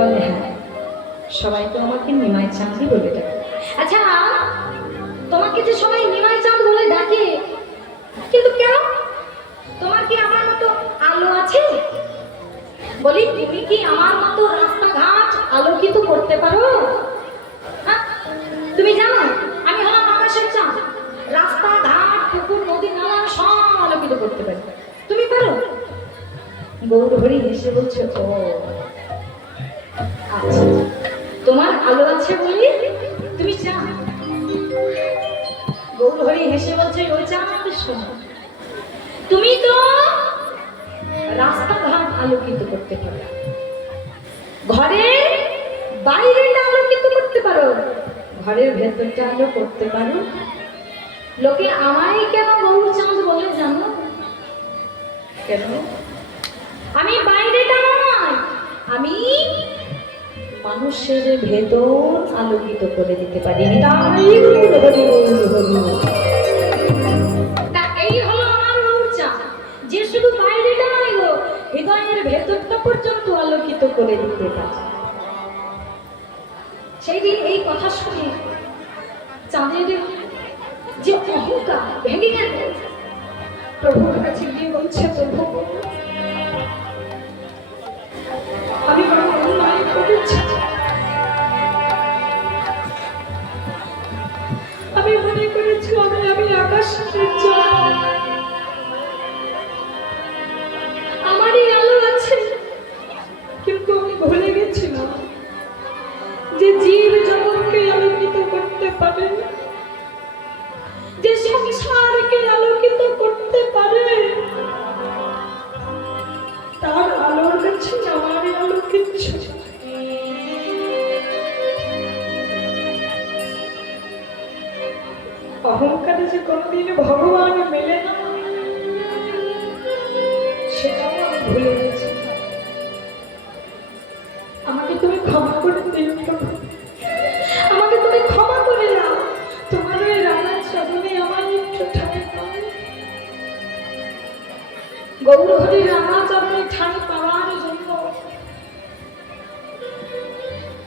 বলে হ্যাঁ, সবাই তো আমাকে নিমাই চাঁদই বলে ডাকে। আচ্ছা, তোমাকে যে সবাই নিমাই চাঁদ বলে ডাকে, কিন্তু কেন? তোমার কি আমার মতো আলো আছে? বলি, তুমি কি আমার মতো রাস্তাঘাট আলোকিত করতে পারো? হ্যাঁ, তুমি জানো আমি হলাম আকাশের চাঁদ, রাস্তাঘাট পুকুর নদী নালা সব আলোকিত করতে পারি। তুমি পারো? গৌরহরি হেসে বলছে, ও আচ্ছা, তোমার আলো আছে বলি তুমি চাঁদ। গৌরহরি হেসে বলছে, ওই চাঁদ শোনো, তুমি তো রাস্তাঘাট আলোকিত করতে পারো, ঘরের বাইরেটা আলোকিত করতে পারো, ঘরের ভেতরটা আলো করতে পারো। লোকে আমায় কেন গৌর চাঁদ বলে জানো? কেন? আমি বাইরেটা নয়, আমি মানুষের ভেতর আলোকিত করে দিতে পারি। এই হলো আমার গৌর চাঁদ, যে শুধু বাইরেটা নয় গো, হৃদয়ের ভেতরটা পর্যন্ত আলোকিত করে দিতে পারে। সেই দিন এই কথা শুনে চাঁদের যে অহংকার ভেঙে গেল, প্রভুর কাছে গিয়ে বলছে, প্রভু আমি বড় অন্যায় করেছি, আমি মনে করেছিলাম আমি আকাশের চাঁদ, আমারই আলো আছে, কিন্তু আমি ভুলে গেছিলাম যে জীব জগৎকে আলোকিত করতে পারে, যে সংসারকে আলোকিত করতে পারে, তার আলোর কাছে আমার আলো কিচ্ছু। অহংকারে যে কোনদিন ভগবান মেলে না, সেটাও আমি ভুলে গেছি। আমাকে তুমি ক্ষমা করে দিও, আমাকে তুমি ক্ষমা করে দাও, তোমার ওই রানার চরণে আমার একটু ঠাঁই পাও। গৌরহরি রানা চরণে ঠাঁই পাওয়ার জন্য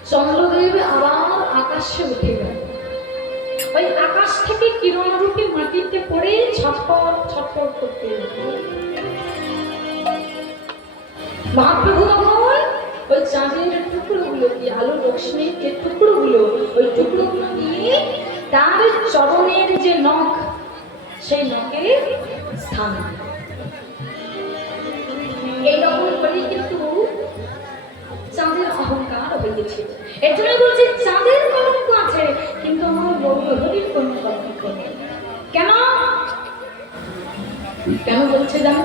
চন্দ্রদেব আবার আকাশে উঠে গেল। ওই আকাশ থেকে কিরণ রূপে মাটিতে পড়ে ছটফট ছটফট করতে লাগলো। মহাপ্রভু তখন ওই চাঁদের টুকরোগুলো, কি আলো রশ্মির যে টুকরোগুলো, ওই টুকরোগুলো নিয়ে তার চরণের যে নখ, সেই নখে স্থান। এইরকম করে কিন্তু চাঁদের অহংকার হয়ে গেছিল। এর জন্য বলছে চাঁদের কলঙ্ক আছে, কিন্তু আমার গৌরহরির কোন কলঙ্ক নেই। কেন? কেন বলছে জানো?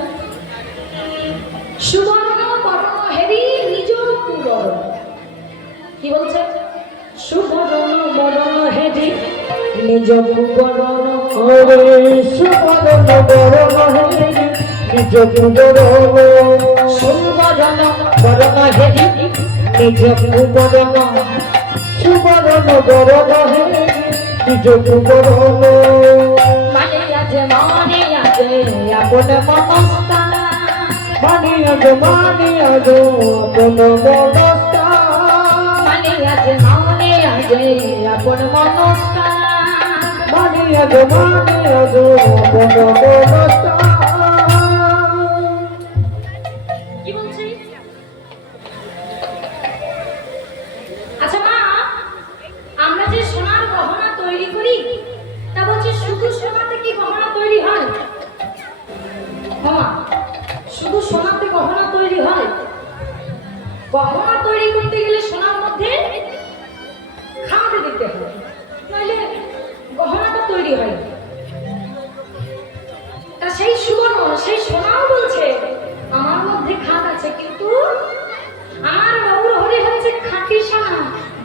সুবর্ণ বর্ণ হেরি নিজ কুবরণ। কি বলছে? সুবর্ণ বর্ণ হেরি নিজ কুবরণ, সুবর্ণ বর্ণ হেরি নিজ কুবরণ, সুবর্ণ বর্ণ হেরি নিজ কুবরণ, সুবর্ণ বর্ণ হেরি নিজ কুবরণ। মানে আজ আপন মনস্তা, মানে আজ আপন মনস্তা, মানে আজ আপন মনস্তা, মানে আজ আপন মনস্তা। কি বলছি? আচ্ছা মা, আমরা যে সোনার গহনা তৈরি করি, তা বলছি শুধু সোনাতে কি গহনা তৈরি হয়? হ্যাঁ, শুধু সোনাতে গহনা তৈরি হয়? গহনা তৈরি করতে গেলে সোনার মধ্যে খাদ দিতে হয়, নাহলে গহনাটা তৈরি হয়। তা সেই সুবর্ণ, সেই সোনাও বলছে আমার মধ্যে খাদ আছে, কিন্তু আমার গৌরহরি হচ্ছে খাঁটি সোনা,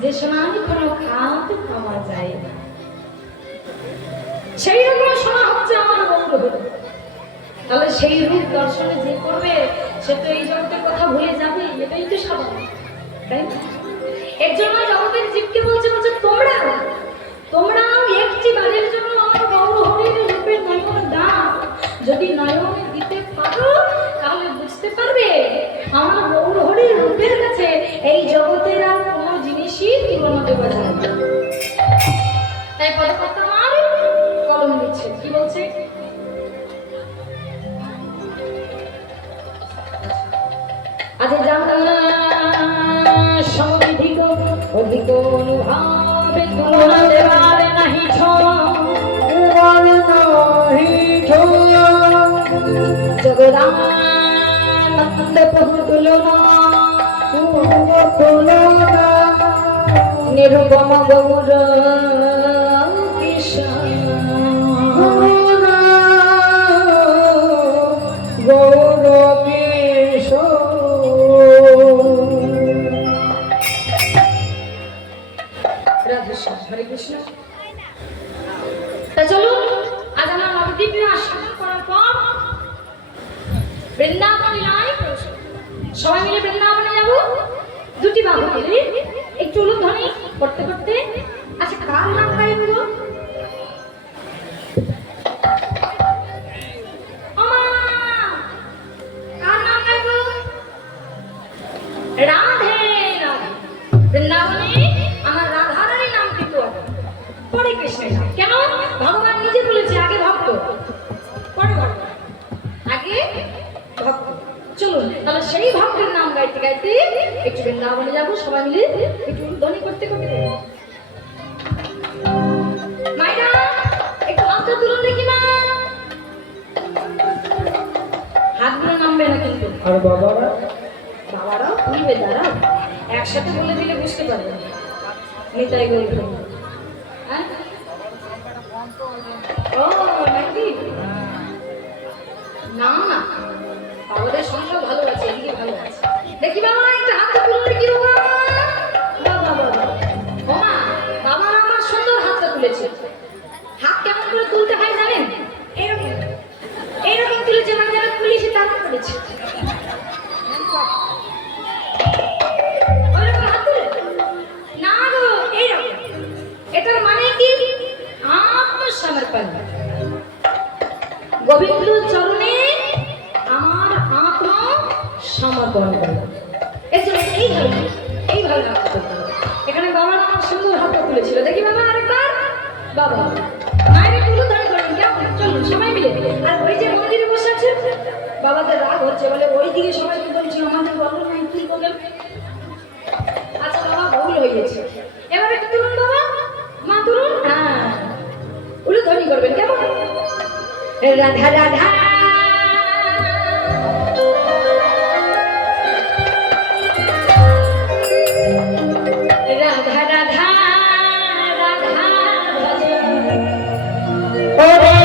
যে সোনার কোনো খাদ পাওয়া যায় না। সেই রকম সোনা হচ্ছে আমার গৌরহরি। তাহলে সেই রূপ দর্শনে যে করবে, সে তো এই জগতের কথা ভুলে যাবে, এটাই তো স্বাভাবিক, তাই না? এর জন্য জগতের জীবকে বলছে তোমরাও একটি বারের জন্য আমার গৌরহরির রূপের নয়ন দাও। যদি নয়ন দিতে পারো, তাহলে বুঝতে পারবে আমার গৌরহরির রূপের কাছে এই জগতে কথা নেই। তাই পদকর্তা আমার কলম দিচ্ছে, কি বলছে? আজ জানা সমবিধিক অধিক অনুভাবে তুলনা দেবার নাহি জগদানন্দ প্রভু তুলনা নিরুপম গৌর কৃষ্ণ গৌর কৃষ্ণ। রাধেশ্যাম, হরে কৃষ্ণ। তা চলুন, আজ আমরা নবদ্বীপ আস্বাদন করার পর বৃন্দাবন লীলায় প্রবেশ করব। সবাই মিলে বৃন্দাবনে যাব। দুটি বাহু মিলে একটু উলুধ্বনি করতে করতে। আচ্ছা, কার নাম গাইব গো? কার নাম গাইব? রাধে রাধে। বৃন্দাবনে আমার রাধারানীর নাম কিন্তু পরে কৃষ্ণের নাম। কেন? ভগবান নিজে বলেছে আগে ভক্ত, পরে ভক্ত, আগে ভক্ত। চলুন তাহলে সেই ভক্তের নাম গাইতে গাইতে একটু বৃন্দাবনে যাবো সবাই মিলে, একটু ধ্বনি করতে করতে। মাইরা একটু হাতটা তুলুন দেখি মা। হাতগুলো নামবে না কিন্তু। আর বাবারা? বাবারাও তুলবে, দাঁড়াও, একসাথে বলে দিলে বুঝতে পারবে না। নিতাই গৌর। হ্যাঁ, ও নাকি? না না, বাবাদের সংসার ভালো আছে, এদিকে ভালো আছে। দেখি বাবা একটা হাতটা তুলুন দেখি বাবা। বাবা বাবা, ওমা, বাবা আমার সুন্দর হাতটা তুলেছে। হাত কেমন করে তুলতে হয় জানেন? এইরকম এইরকম তুলেছে, মানে যারা পুলিশে তারা করেছে। ওইরকম হাত তুলে না গো, এইরকম। এটার মানে কি? আত্মসমর্পণ। গোবিন্দ চরণে আমার আত্ম সমর্পণ করো। এর জন্য এইভাবে হাতটা তুলতে হবে। এখানে বাবার আমার সুন্দর হাতটা তুলেছিল, দেখি বাবা আরেকবার। বাবা মায়ের একটু উলুধ্বনি করেন, কেমন? চলুন সবাই মিলে। আর ওই যে মন্দিরে বসে আছে, বাবাদের রাগ হচ্ছে, বলে ওই দিকে সবাইকে বলছি আমাদের বলো নাই তুই বলেন। আচ্ছা বাবা, ভুল হয়ে গেছে, এবার একটু তুলুন বাবা, মা তুলুন। হ্যাঁ, উলুধ্বনি করবেন, কেমন? রাধা রাধা রাধা রাধা রাধা ভজন ওরে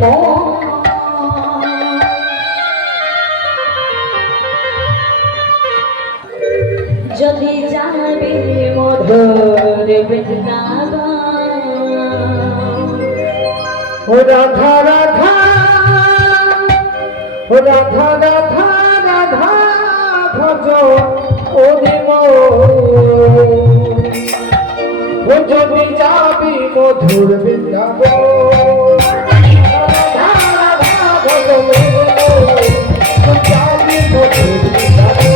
মন। যদি যাবে মধুর বৃন্দাবন, ও রাধা রাধা, ও রাধা রাধা রাধা ভজ ওদিম। ও যদি যাবি মধুর বৃন্দাবন, রাধা রাধা ভজ ও যাবি মধুর বৃন্দাবন।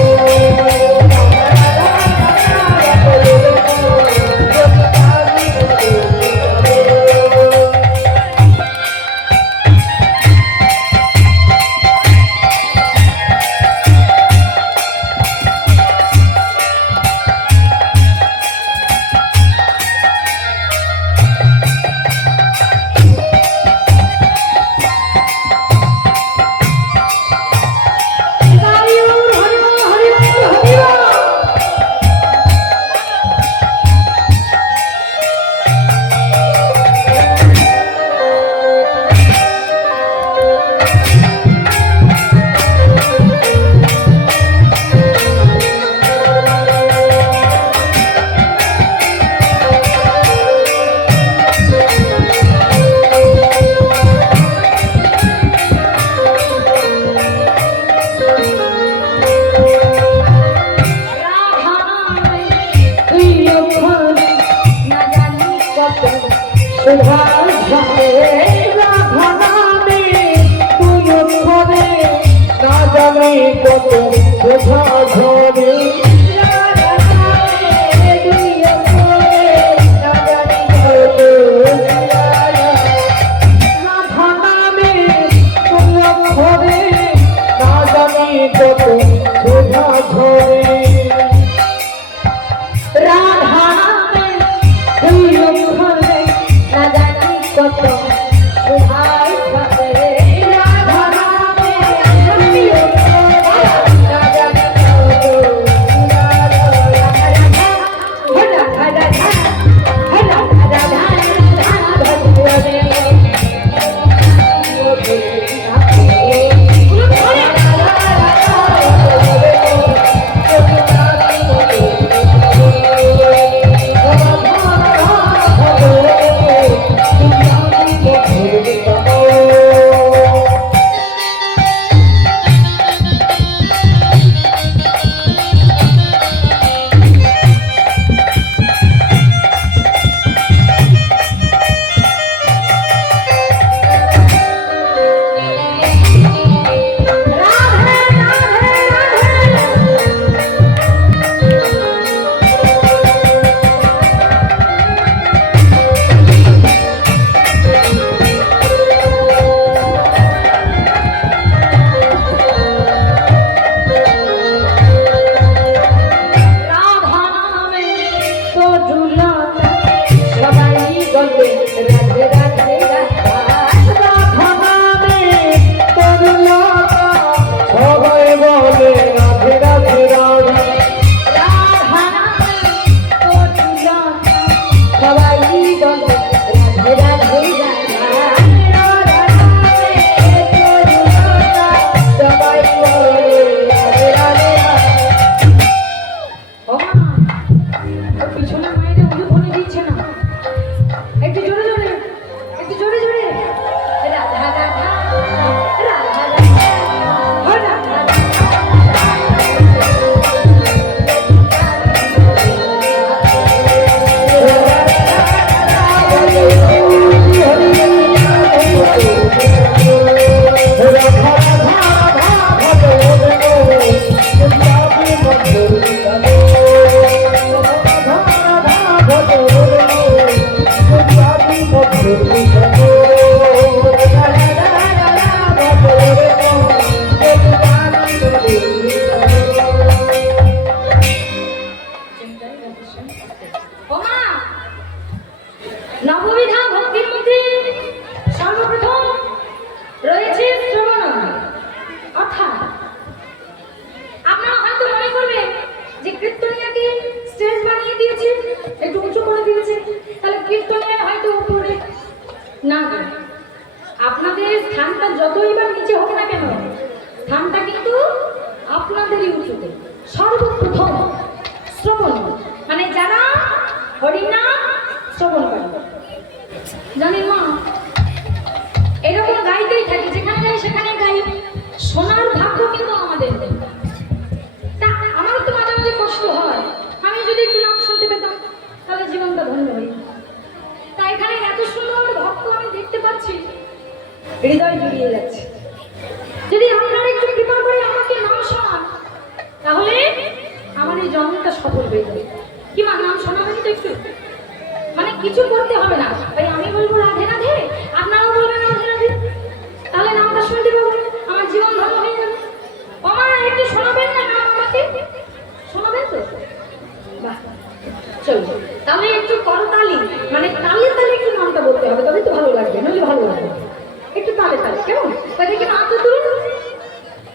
কত বোঝা ঝরে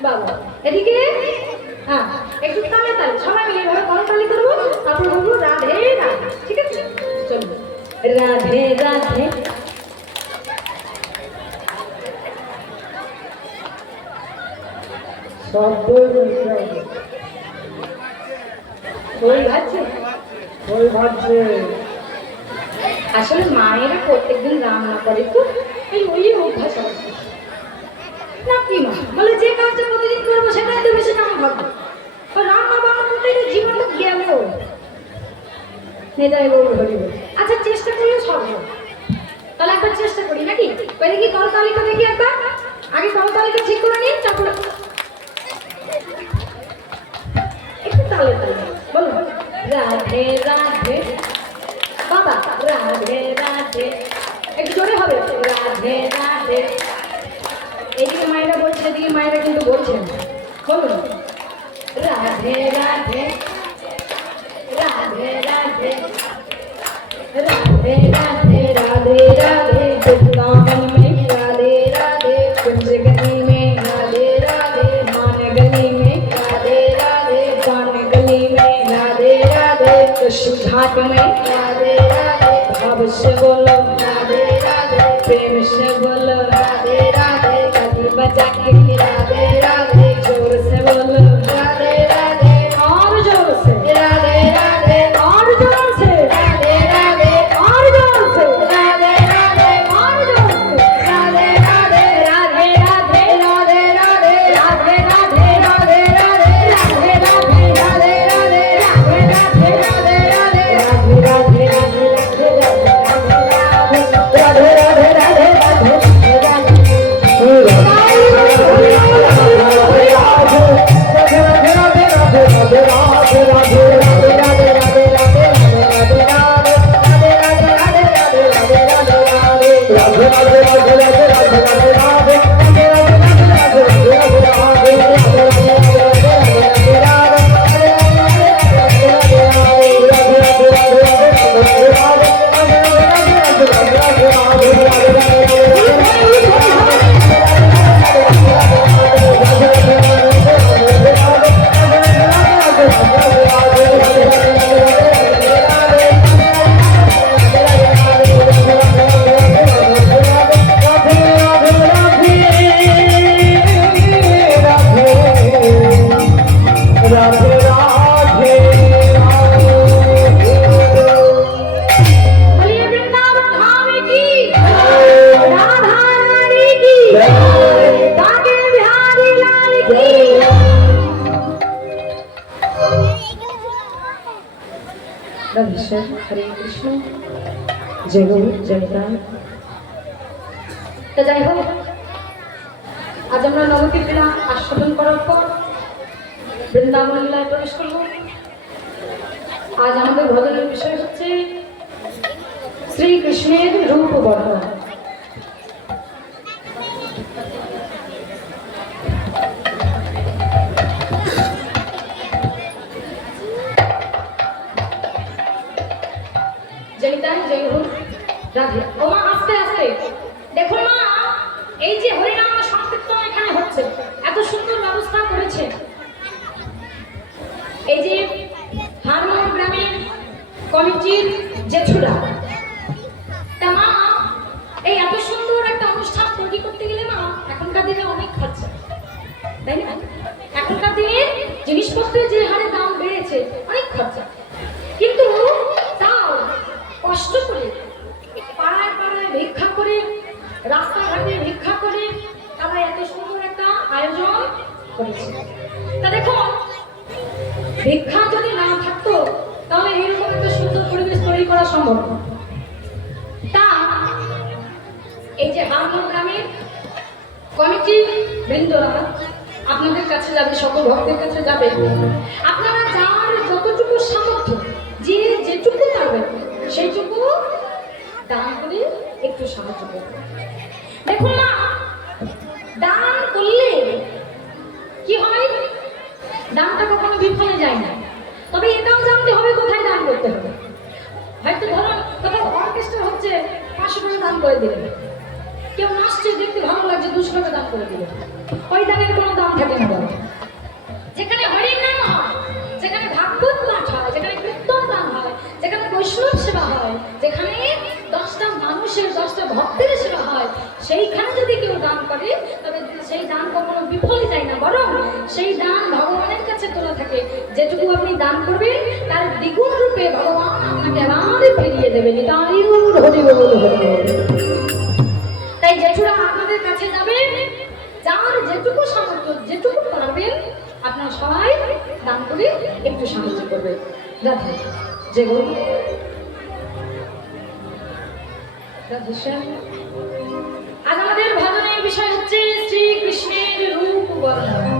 বাবা এদিকে হ্যাঁ একটু তালে তালে সবাই মিলে এভাবে করতালি করবো তারপর বলবো রাধে রাধে ঠিক আছে চলবো রাধে রাধে শব্দই বলতে হবে। ওই ভাবছে ওই ভাবছে আসলে মায়েরা প্রত্যেকদিন রান্না করে তো এই ওই অভ্যাস আছে না কি মা বলে যে কাজটা প্রতিদিন করবো সেটাই তো বেশি নাম ভাববো রান্না বান্না করতে গেলে জীবনটা গেল নেতাই বউ ধরিব আচ্ছা চেষ্টা করিও সব হবে। তাহলে একবার চেষ্টা করি নাকি পেরে কি করতালিকা দেখি একবার আগে করতালিকা ঠিক করে নিন তারপরে একটু তালে তালে বলো রাধে রাধে বাবা রাধে রাধে একটু জোরে হবে রাধে রাধে এইদিকে মায়েরা বলছে এদিকে মায়েরা কিন্তু বলছেন বলুন রাধে রাধে রাধে রাধে राधे राधे राधे राधे वृंदावन में राधे राधे कुंज गली में राधे राधे मान गली में राधे राधे पान गली में राधे राधे कृष्ण घाट में राधे राधे भाव से बोलो राधे राधे प्रेम से बोलो राधे राधे कभी बजा के राधे राधे जोर से बोलो राधे राधे और जोर से राधे राधे और जोर से राधे राधे और जोर से राधे राधे और जोर से राधे राधे राधे राधे राधे राधे राधे राधे राधे राधे राधे राधे राधे राधे राधे राधे राधे राधे राधे बोलिए वृंदावन धाम की राधा रानी की काके बिहारी लाल की कृष्ण हरे कृष्ण जय गुरु जय राम তো যাই হোক আজ আমরা নবকীর্তনা আস্বাদন করার পর বৃন্দাবন লীলায় প্রবেশ করব আজ আমাদের ভজনের বিষয় হচ্ছে শ্রীকৃষ্ণের রূপ বর্ণনা জয়িতান জয় হোক রাধে ও মা আস্তে আস্তে দেখুন মা এই যে হরিনাম সংকীর্তন এখানে হচ্ছে এত সুন্দর ব্যবস্থা করেছে এই যে হারমোন গ্রামের কমিটির জেঠুরা তা মা এই এত সুন্দর একটা অনুষ্ঠান তৈরি করতে গেলে মা এখনকার দিনে অনেক খরচা তাই না এখনকার দিনে জিনিসপত্রের যে হারে দাম বেড়েছে অনেক খরচা কিন্তু তাও কষ্ট করে পাড়ায় পাড়ায় ভিক্ষা করে রাস্তাঘাটে ভিক্ষা করে তারা এত সুন্দর একটা আয়োজন করেছে তা দেখো ভিক্ষা যদি না থাকতো তাহলে এরকম একটা সুন্দর পরিবেশ তৈরি করা সম্ভব না তা এই যে হারমোন গ্রামের কমিটি বৃন্দরা আপনাদের কাছে যাবে সকল ভক্তের কাছে যাবে আপনারা যার যতটুকু সামর্থ্য যে যেটুকু পারবেন সেইটুকু দান করে একটু সাহায্য করবেন দেখুন না দান করলে কি হয় দানটা কখনো বিফলে যায় না তবে এটাও জানতে হবে কোথায় দান করতে হবে হয়তো ধরুন কোথাও অর্কেস্ট্রা হচ্ছে 500 টাকা দান করে দিলেন কেউ নাচছে দেখতে ভালো লাগছে 200 টাকা দান করে দিলেন ওই দানের কোনো দাম থাকে না মানুষের 10টা ভক্তের সেবা হয়, সেইখানে যদি কেউ দান করে তবে সেই দান কখনো বিফলে যায় না, বরং সেই দান ভগবানের কাছে তোলা থাকে। যেটুকু আপনি দান করবেন তার দ্বিগুণ রূপে ভগবান আপনাকে আবার ফিরিয়ে দেবেন। তাই গৌর হরি বল হরি বল। তাই জেঠুরা আপনাদের কাছে যাবেন, যার যেটুকু সামর্থ্য, যেটুকু পারবেন আপনারা সবাই দান করে একটু সাহায্য করবেন। রাধে যে গৌর আজ আমাদের ভজনের বিষয় হচ্ছে শ্রীকৃষ্ণের রূপ বর্ণনা।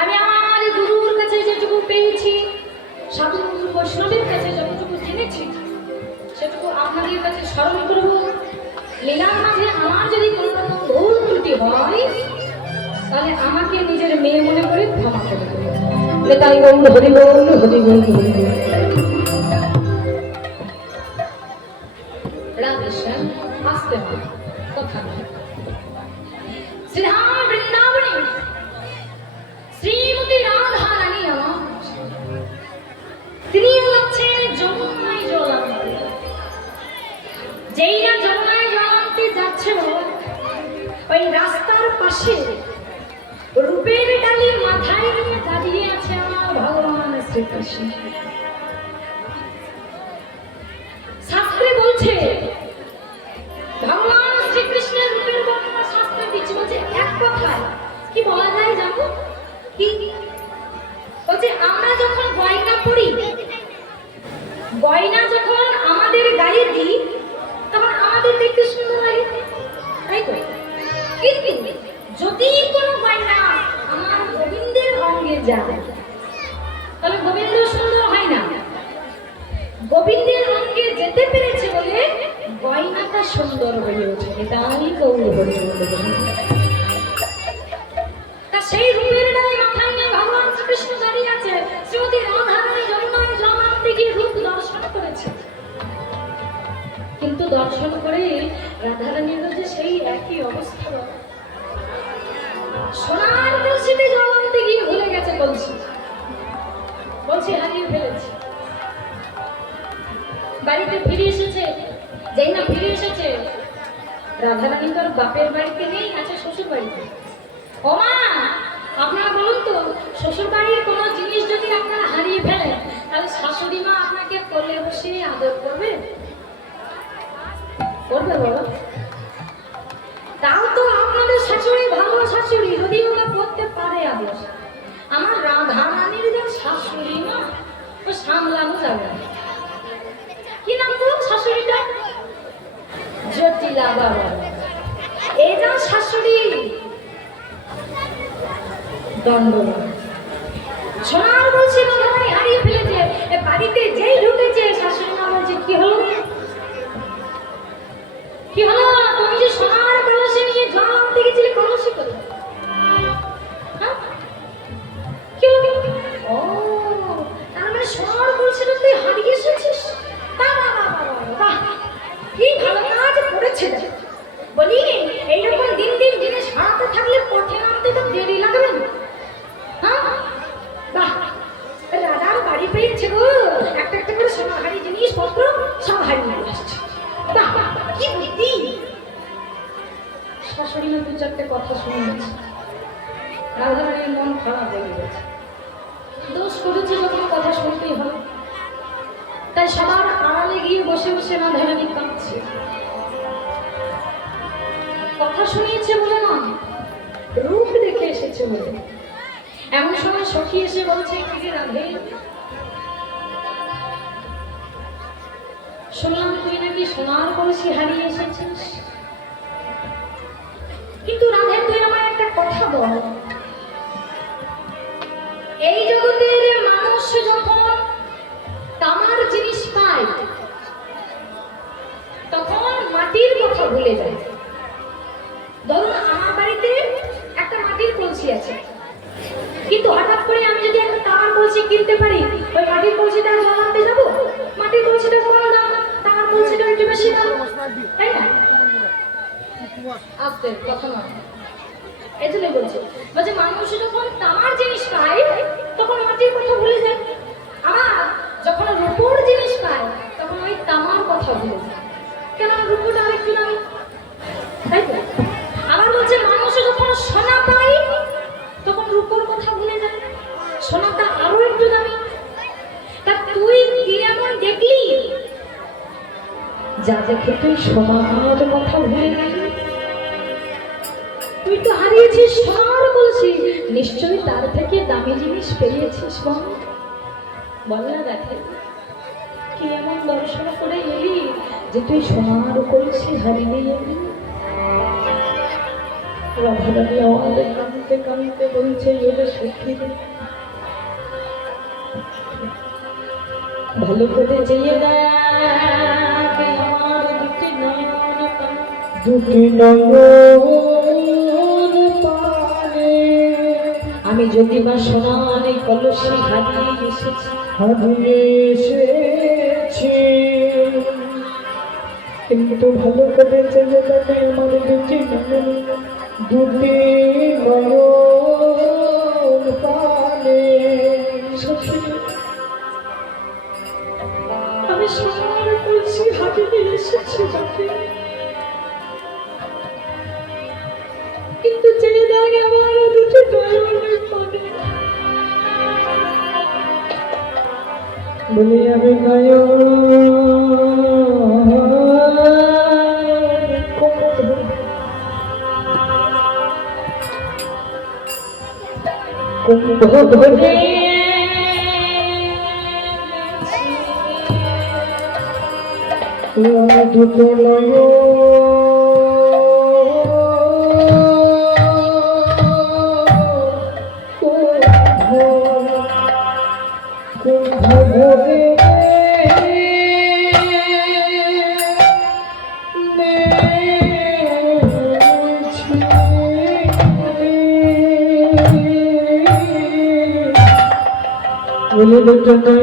আমি আমার গুরুর কাছে যেটুকু পেয়েছি, সাধু বৈষ্ণবের কাছে যতটুকু জেনেছি, সেটুকু আপনাদের কাছে স্মরণ করব। লীলার মাঝে আমার যদি কোনো রকম ভুল ত্রুটি হয় তাহলে আমাকে নিজের মেয়ে মনে করে ক্ষমা করে দেবেন। তাই গৌর হরি বল হরি বল হরি বল। রাধেশ্যাম আসতে হবে কথা নয়। শ্রীধাম বৃন্দাবনী শ্রীমতী রাধা রানী আমার, তিনি হচ্ছেন যমুনায় জল আনতে। যেই না যমুনায় জল আনতে যাচ্ছে ওই রাস্তার পাশে রূপের ডালি মাথায় নিয়ে দাঁড়িয়ে আছে আমার ভগবান শ্রীকৃষ্ণ। শাস্ত্রে বলছে ভগবান শ্রীকৃষ্ণের রূপের বর্ণনা শাস্ত্রে দিচ্ছে, বলছে এক কথায় কি বলা যায় জানো? কি বলছে, আমরা যখন গয়না পরি, গয়না যখন আমাদের গায়ে দিই তখন আমাদের দেখতে সুন্দর লাগে, তাই তো? কিন্তু যদি কোনো গয়না আমার গোবিন্দের অঙ্গে যায় তাহলে গোবিন্দ সুন্দর হয় না। গোবিন্দের অঙ্গে যেতে পেরেছে বলে গয়নাটা সুন্দর হয়ে ওঠে। তাই গৌর হরি বল। তা সেই রূপের ডালি মাথায় নিয়ে ভগবান শ্রীকৃষ্ণ দাঁড়িয়ে আছে। শ্রীমতী রাধা রানী যমুনায় জল আনতে গিয়ে রূপ দর্শন করেছে, কিন্তু দর্শন করে রাধারানীর যে সেই একই অবস্থা, সোনার কলসিতে জল আনতে গিয়ে ভুলে গেছে কলসি, বলছে হারিয়ে ফেলেছে। বাড়িতে ফিরে এসেছে, যেই না ফিরে এসেছে রাধারানী তোর বাপের বাড়িতে নেই, আছে শ্বশুর বাড়িতে। ও মা, আপনারা বলুন তো, শ্বশুর বাড়ির কোনো জিনিস যদি আপনারা হারিয়ে ফেলেন তাহলে শাশুড়ি মা আপনাকে কোলে বসিয়ে আদর করবে? করবে বলো? তাও তো আপনাদের শাশুড়ি ভালো শাশুড়ি, যদি ওরা করতে পারে আদর। আমার রাধারানীর যে শাশুড়ি মা, ও সামলানো যাবে না। কি নাম তো শাশুড়িটা? জটিলা বাবা। এই যে শাশুড়ি দণ্ডনা সোনার বলছি রাধারানী হারিয়ে ফেলেছে। বাড়িতে যেই ঢুকেছে শাশুড়ি মা বলছে, কি হলো কি হলো? তুমি যে সোনার কলসি নিয়ে জল আনতে গেছিলে, কলসি কোথায়? কি হলো? ও, তার মানে সোনার কলসিটা তুই হারিয়ে এসেছিস? বাহ, কি ভালো কাজ করেছে। বলি, এইরকম দিন দিন জিনিস হারাতে থাকলে পথে নামতে তো দেরি লাগবে না। হ্যাঁ, বাহ, রাধার বাড়ি পেয়েছে গো, একটা একটা করে সোনাহারি জিনিসপত্র সব হারিয়ে আসছে। বাহ, কি বুদ্ধি। শাশুড়ি মা দু চারটে কথা শুনে গেছে, রাধারানীর মন খারাপ হয়ে গেছে। দোষ করেছে যখন কথা শুনতেই হবে। তাই সবার আড়ালে গিয়ে বসে বসে রাধারানী কাঁদছে। কথা শুনিয়েছে বলে না, রূপ দেখে এসেছে বলে। এমন সময় সখী এসে বলছে, কি রাধে, শুনলাম তুই নাকি সোনার কলসি হারিয়ে এসেছিস, কিন্তু রাধে তুই আমার একটা কথা বল। এই জগতের মানুষ যখন তামার জিনিস পায় তখন মাটির কথা ভুলে যায়। ধরুন আমার বাড়িতে একটা মাটির কলসি আছে, কিন্তু হঠাৎ করে আমি যদি একটা তামার কলসি কিনতে পারি, ওই মাটির কলসিটা জল আনতে যাবো, মাটির কলসিটা কম দাম, তামার কলসিটা একটু বেশি দাম, তাই না? আসতে কথা নয়, এই জন্য বলছি। বলছে মানুষ যখন তামার জিনিস পায় তখন মাটির কথা ভুলে যায়, আবার যখন রূপোর জিনিস পায় তখন ওই তামার কথা ভুলে যায়। কেন রূপটা আরেকটু দামি, তাই তো? আবার বলছে মানুষে যখন সোনা পায় তখন রূপর কথা ভুলে যায়, সোনাটা আরো একটু দামি। তা তুই কি এমন দেখলি যা দেখে তুই সোনার কথা ভুলে গেলি? তুই তো হারিয়েছিস সোনার বলছি, নিশ্চয়ই তার থেকে দামি জিনিস পেয়েছিস। বল না, দেখে কি এমন দর্শন করে এলি যে তুই সোনার কলসি হারিয়ে এলি? রাধারানী আমাদের কাঁদতে কাঁদতে বলছে, ওটা সত্যি ভালো করে চেয়ে দেখ আমার দুটি নয়ন পানে, আমি যদি বা সোনার এই কলসি হারিয়ে এসেছি, কিন্তু ভালো করে চেয়ে দেখ আমার দুটি নয়ন পানে। আমি সোনার কলসি হারিয়ে এসেছি বাকি, কিন্তু চেয়ে দেখ আমার দুটি নয়নের পানে। বলি আমি কুম্ভ ধরে দুটো কুম্ভ ভরে বলে দুটো ভরে আমি দুটো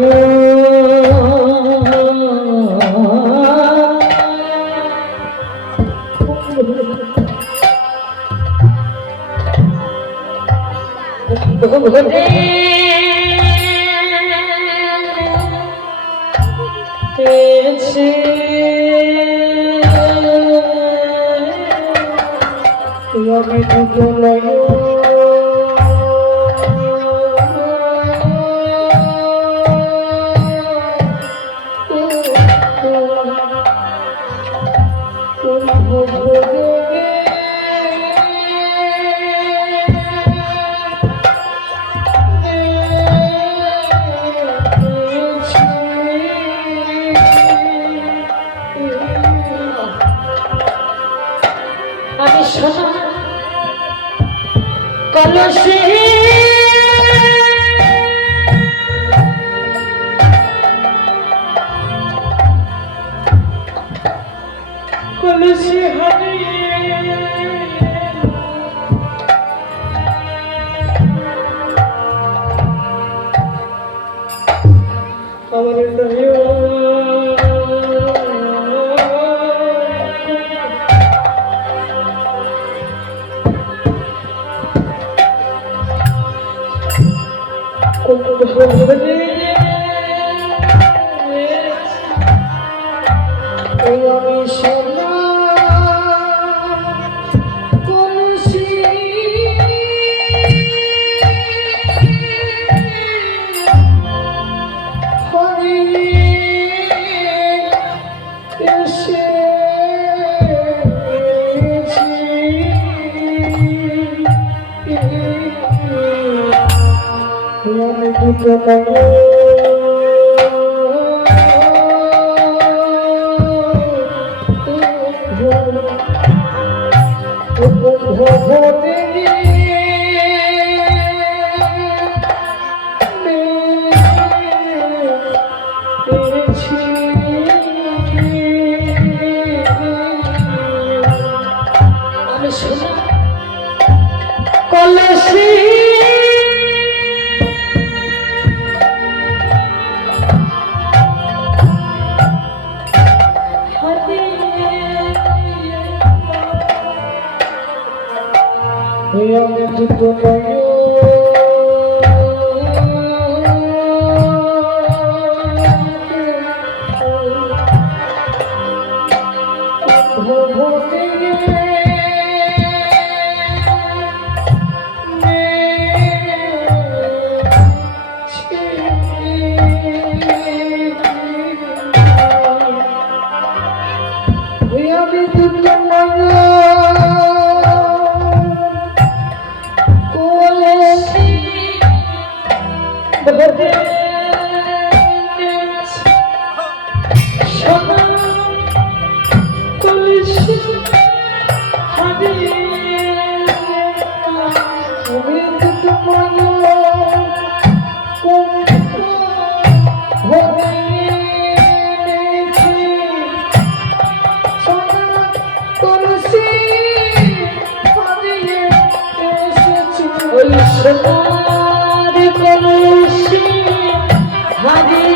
আমি সোনা কলসি কলসি হারিয়ে আমার আমি সোনা কলসি হারিয়ে এসেছি। আমি সোনা কলসি আমি দুটো সোনা তুলসী হারিয়ে আমি তো তোমার কুঙ্কুম ভরে এনেছি। সোনা তুলসী হারিয়ে এসেছি। ওই সোনার কলসি হারিয়ে